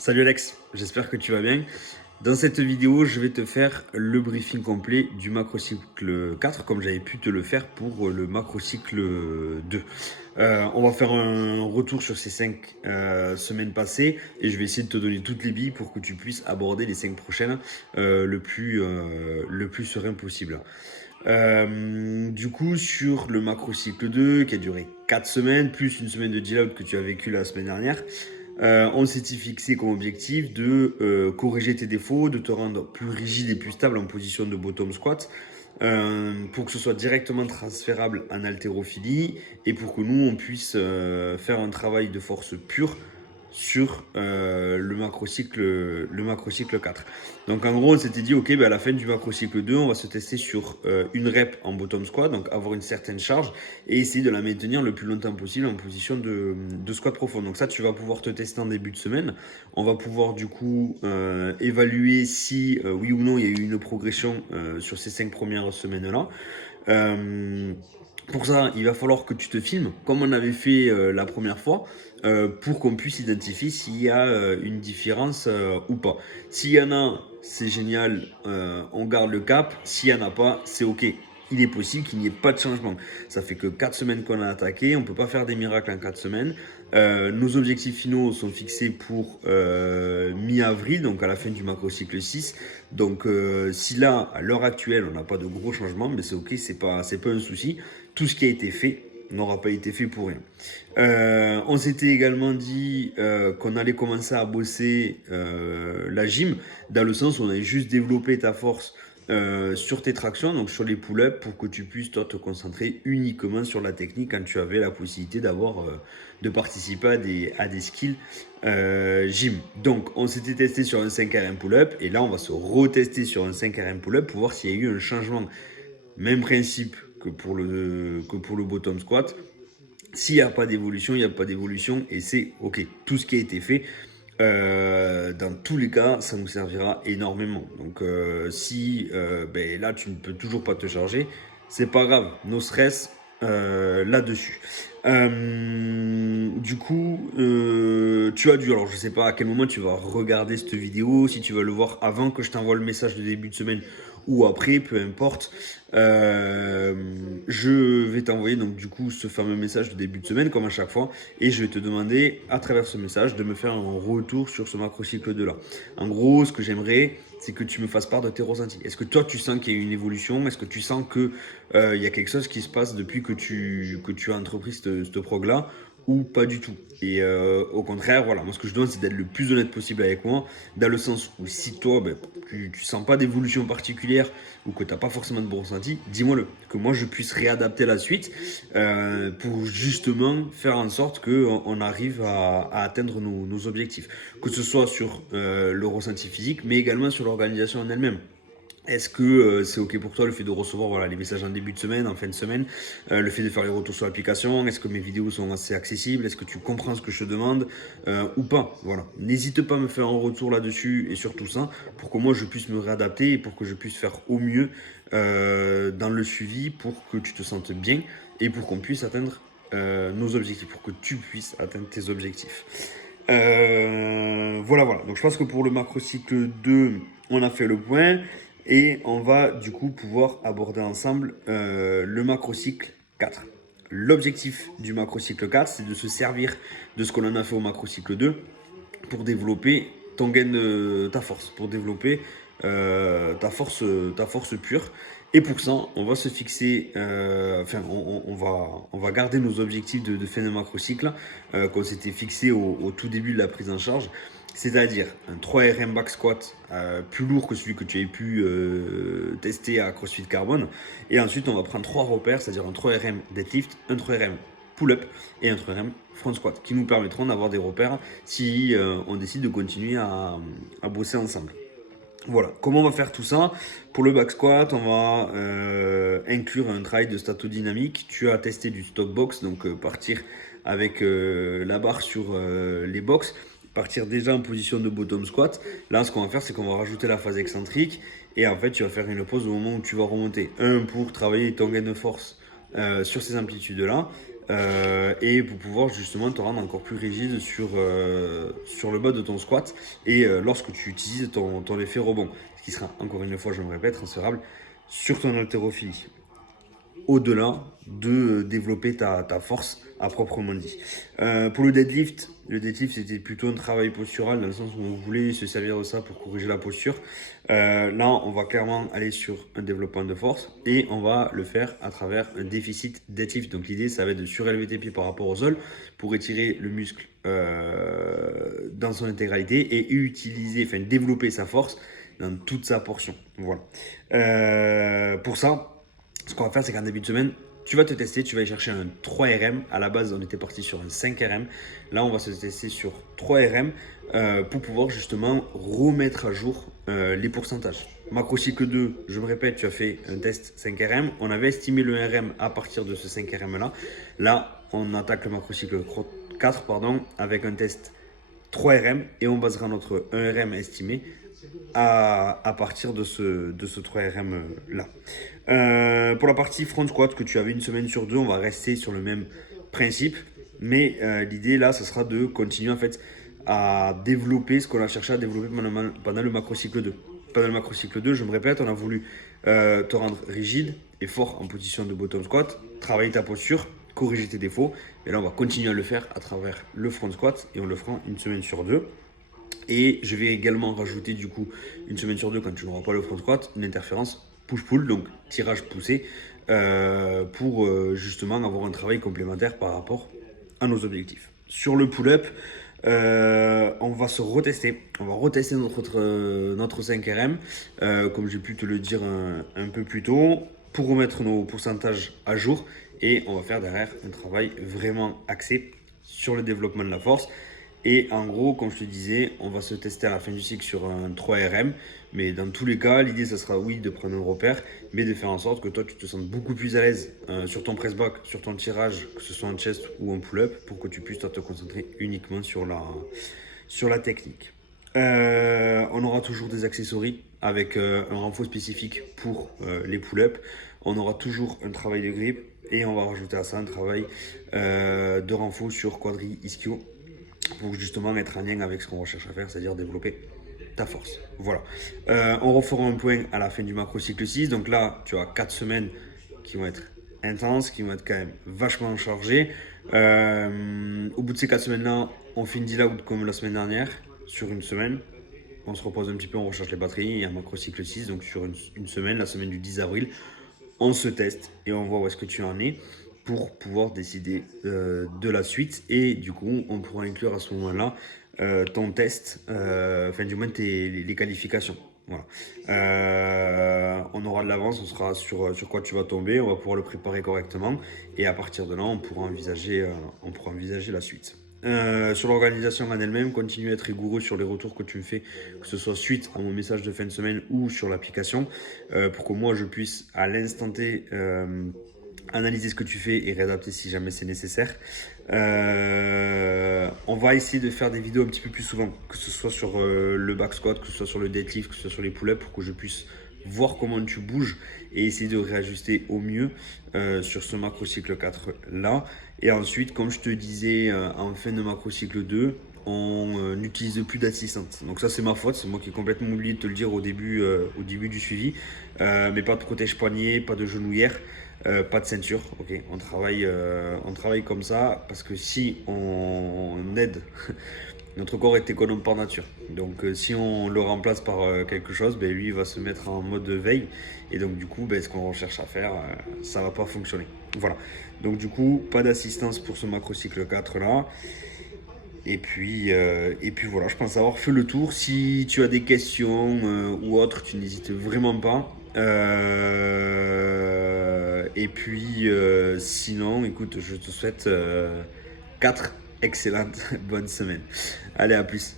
Salut Alex, j'espère que tu vas bien. Dans cette vidéo, je vais te faire le briefing complet du macrocycle 4, comme j'avais pu te le faire pour le macrocycle 2. On va faire un retour sur ces 5 semaines passées et je vais essayer de te donner toutes les billes pour que tu puisses aborder les 5 prochaines le plus serein possible. Du coup, sur le macrocycle 2, qui a duré 4 semaines, plus une semaine de deal out que tu as vécu la semaine dernière, on s'était fixé comme objectif de corriger tes défauts, de te rendre plus rigide et plus stable en position de bottom squat, pour que ce soit directement transférable en haltérophilie et pour que nous, on puisse faire un travail de force pure sur le macrocycle 4. Donc en gros, on s'était dit, ok, ben à la fin du macrocycle 2, on va se tester sur une rep en bottom squat, donc avoir une certaine charge et essayer de la maintenir le plus longtemps possible en position de squat profond. Donc ça, tu vas pouvoir te tester en début de semaine. On va pouvoir du coup évaluer si oui ou non il y a eu une progression sur ces 5 premières semaines-là. Pour ça, il va falloir que tu te filmes, comme on avait fait la première fois, pour qu'on puisse identifier s'il y a une différence ou pas. S'il y en a, c'est génial, on garde le cap. S'il n'y en a pas, c'est ok. Il est possible qu'il n'y ait pas de changement. Ça fait que 4 semaines qu'on a attaqué, on ne peut pas faire des miracles en 4 semaines. Nos objectifs finaux sont fixés pour mi-avril, donc à la fin du macrocycle 6. Donc si là, à l'heure actuelle, on n'a pas de gros changements, mais c'est ok, c'est pas un souci. Tout ce qui a été fait n'aura pas été fait pour rien. On s'était également dit qu'on allait commencer à bosser la gym, dans le sens où on allait juste développer ta force sur tes tractions, donc sur les pull-ups, pour que tu puisses toi te concentrer uniquement sur la technique quand tu avais la possibilité de participer à des skills gym. Donc on s'était testé sur un 5 RM pull-up et là on va se retester sur un 5 RM pull-up pour voir s'il y a eu un changement. Même principe que pour le bottom squat. S'il n'y a pas d'évolution, il n'y a pas d'évolution et c'est ok. Tout ce qui a été fait, dans tous les cas, ça nous servira énormément. Donc si ben, là, tu ne peux toujours pas te charger, c'est pas grave. No stress là-dessus. Du coup, tu as dû, alors je sais pas à quel moment tu vas regarder cette vidéo, si tu vas le voir avant que je t'envoie le message de début de semaine ou après, peu importe. Je vais t'envoyer donc du coup ce fameux message de début de semaine comme à chaque fois et je vais te demander à travers ce message de me faire un retour sur ce macrocycle 2 là. En gros, ce que j'aimerais, c'est que tu me fasses part de tes ressentis. Est-ce que toi tu sens qu'il y a eu une évolution? Est-ce que tu sens que il y a quelque chose qui se passe depuis que tu as entrepris cette prog là ou pas du tout? Et au contraire, voilà, moi ce que je demande c'est d'être le plus honnête possible avec moi, dans le sens où si toi ben, tu sens pas d'évolution particulière ou que tu n'as pas forcément de bon ressenti, dis-moi-le, que moi je puisse réadapter la suite pour justement faire en sorte qu'on arrive à atteindre nos objectifs, que ce soit sur le ressenti physique mais également sur l'organisation en elle-même. Est-ce que c'est ok pour toi le fait de recevoir voilà, les messages en début de semaine, en fin de semaine, le fait de faire les retours sur l'application? Est-ce que mes vidéos sont assez accessibles? Est-ce que tu comprends ce que je te demande ou pas? Voilà. N'hésite pas à me faire un retour là-dessus et sur tout ça pour que moi je puisse me réadapter et pour que je puisse faire au mieux dans le suivi pour que tu te sentes bien et pour qu'on puisse atteindre nos objectifs, pour que tu puisses atteindre tes objectifs. Voilà. Donc je pense que pour le macrocycle 2, on a fait le point. Et on va du coup pouvoir aborder ensemble le macrocycle 4. L'objectif du macrocycle 4, c'est de se servir de ce qu'on en a fait au macrocycle 2 pour développer ton gain de ta force, pour développer ta force pure. Et pour ça, on va se fixer, on va garder nos objectifs de fin de macrocycle qu'on s'était fixé au tout début de la prise en charge. C'est-à-dire un 3RM back squat plus lourd que celui que tu avais pu tester à CrossFit Carbone. Et ensuite, on va prendre 3 repères, c'est-à-dire un 3RM deadlift, un 3RM pull-up et un 3RM front squat, qui nous permettront d'avoir des repères si on décide de continuer à bosser ensemble. Voilà, comment on va faire tout ça? Pour le back squat, on va inclure un travail de statodynamique. Tu as testé du stock box, donc partir avec la barre sur les box, partir déjà en position de bottom squat. Là, ce qu'on va faire, c'est qu'on va rajouter la phase excentrique et en fait, tu vas faire une pause au moment où tu vas remonter. Un, pour travailler ton gain de force sur ces amplitudes-là. et pour pouvoir justement te rendre encore plus rigide sur le bas de ton squat et lorsque tu utilises ton effet rebond, ce qui sera encore une fois, je me répète, transférable sur ton haltérophilie, au-delà de développer ta force à proprement dit. Pour le deadlift c'était plutôt un travail postural dans le sens où on voulait se servir de ça pour corriger la posture. Là, on va clairement aller sur un développement de force et on va le faire à travers un déficit deadlift. Donc l'idée, ça va être de surélever tes pieds par rapport au sol pour étirer le muscle dans son intégralité et utiliser, enfin développer sa force dans toute sa portion. Voilà. Pour ça, ce qu'on va faire, c'est qu'en début de semaine, tu vas te tester, tu vas aller chercher un 3RM. À la base, on était parti sur un 5RM. Là, on va se tester sur 3RM pour pouvoir justement remettre à jour les pourcentages. Macrocycle 2, je me répète, tu as fait un test 5RM. On avait estimé le RM à partir de ce 5RM là. Là, on attaque le macrocycle 4 avec un test 3RM et on basera notre 1RM estimé à partir de ce 3RM là. Pour la partie front squat que tu avais une semaine sur deux, on va rester sur le même principe, mais l'idée là, ce sera de continuer en fait à développer ce qu'on a cherché à développer pendant le macrocycle 2. Pendant le macrocycle 2, je me répète, on a voulu te rendre rigide et fort en position de bottom squat, travailler ta posture, corriger tes défauts, et là on va continuer à le faire à travers le front squat et on le fera une semaine sur deux. Et je vais également rajouter du coup une semaine sur deux, quand tu n'auras pas le front squat, une interférence push-pull, donc tirage poussé, pour justement avoir un travail complémentaire par rapport à nos objectifs. Sur le pull-up, on va se retester. On va retester notre 5RM, comme j'ai pu te le dire un peu plus tôt, pour remettre nos pourcentages à jour. Et on va faire derrière un travail vraiment axé sur le développement de la force. Et en gros, comme je te disais, on va se tester à la fin du cycle sur un 3RM. Mais dans tous les cas, l'idée, ça sera oui de prendre un repère, mais de faire en sorte que toi, tu te sentes beaucoup plus à l'aise sur ton press back, sur ton tirage, que ce soit en chest ou en pull-up, pour que tu puisses toi, te concentrer uniquement sur la technique. On aura toujours des accessoires avec un renfort spécifique pour les pull-ups. On aura toujours un travail de grip et on va rajouter à ça un travail de renfort sur quadri ischio pour justement être en lien avec ce qu'on recherche à faire, c'est-à-dire développer ta force. Voilà. On refera un point à la fin du macrocycle 6. Donc là, tu as 4 semaines qui vont être intenses, qui vont être quand même vachement chargées. Au bout de ces 4 semaines-là, on fait une deal out comme la semaine dernière, sur une semaine. On se repose un petit peu, on recharge les batteries. Et un macrocycle 6, donc sur une semaine, la semaine du 10 avril, on se teste et on voit où est-ce que tu en es pour pouvoir décider de la suite. Et du coup, on pourra inclure à ce moment-là ton test, enfin du moins les qualifications. Voilà. On aura de l'avance, on sera sur quoi tu vas tomber, on va pouvoir le préparer correctement et à partir de là, on pourra envisager la suite. Sur l'organisation en elle-même, continue à être rigoureux sur les retours que tu me fais, que ce soit suite à mon message de fin de semaine ou sur l'application, pour que moi je puisse à l'instant T analyser ce que tu fais et réadapter si jamais c'est nécessaire. On va essayer de faire des vidéos un petit peu plus souvent, que ce soit sur le back squat, que ce soit sur le deadlift, que ce soit sur les pull-ups, pour que je puisse voir comment tu bouges et essayer de réajuster au mieux sur ce macrocycle 4 là. Et ensuite, comme je te disais en fin de macrocycle 2, on n'utilise plus d'assistante. Donc ça c'est ma faute, c'est moi qui ai complètement oublié de te le dire au début du suivi. Mais pas de protège-poignet, pas de genouillère. Pas de ceinture, ok. On travaille comme ça parce que si on aide, notre corps est économe par nature. Donc si on le remplace par quelque chose, ben, lui il va se mettre en mode veille et donc du coup ben, ce qu'on recherche à faire, ça va pas fonctionner. Voilà. Donc du coup pas d'assistance pour ce macrocycle 4 là. Et puis voilà, je pense avoir fait le tour. Si tu as des questions ou autres, tu n'hésites vraiment pas. Et puis sinon, écoute, je te souhaite 4 excellentes bonnes semaines. Allez, à plus.